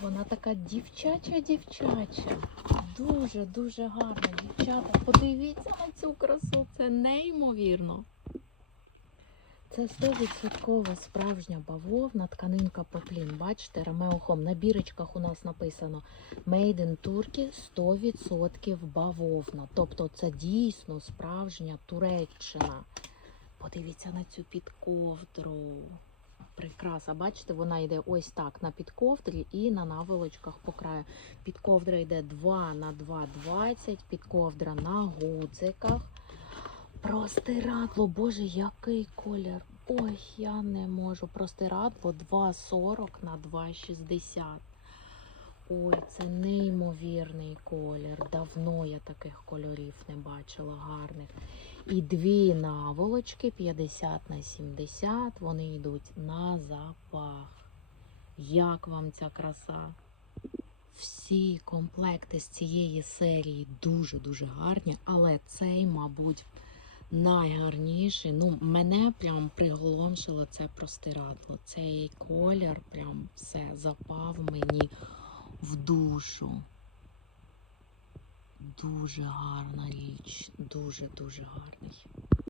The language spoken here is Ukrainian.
Вона така дівчача-дівчача. Дуже-дуже гарна дівчата. Подивіться на цю красу, це неймовірно. Це 100% справжня бавовна, тканинка поплін. Бачите, ремеохом на бірочках у нас написано Made in Turkey 100% бавовна. Тобто це дійсно справжня Туреччина. Подивіться на цю підковдру. Прекраса, бачите, вона йде ось так на підковдрі і на наволочках по краю. Підковдра йде 2 на 2,20, підковдра на гудзиках. Простирадло, боже, який колір. Ой, я не можу. Простирадло 2,40 на 2,60. Ой, це неймовірний колір. Давно я таких кольорів не бачила гарних. І дві наволочки 50 на 70, вони йдуть на запах. Як вам ця краса? Всі комплекти з цієї серії дуже-дуже гарні, але цей, мабуть, найгарніший. Ну, мене прям приголомшило це простирадло. Цей колір прям все запав мені в душу. Дуже гарна річ, дуже-дуже гарний.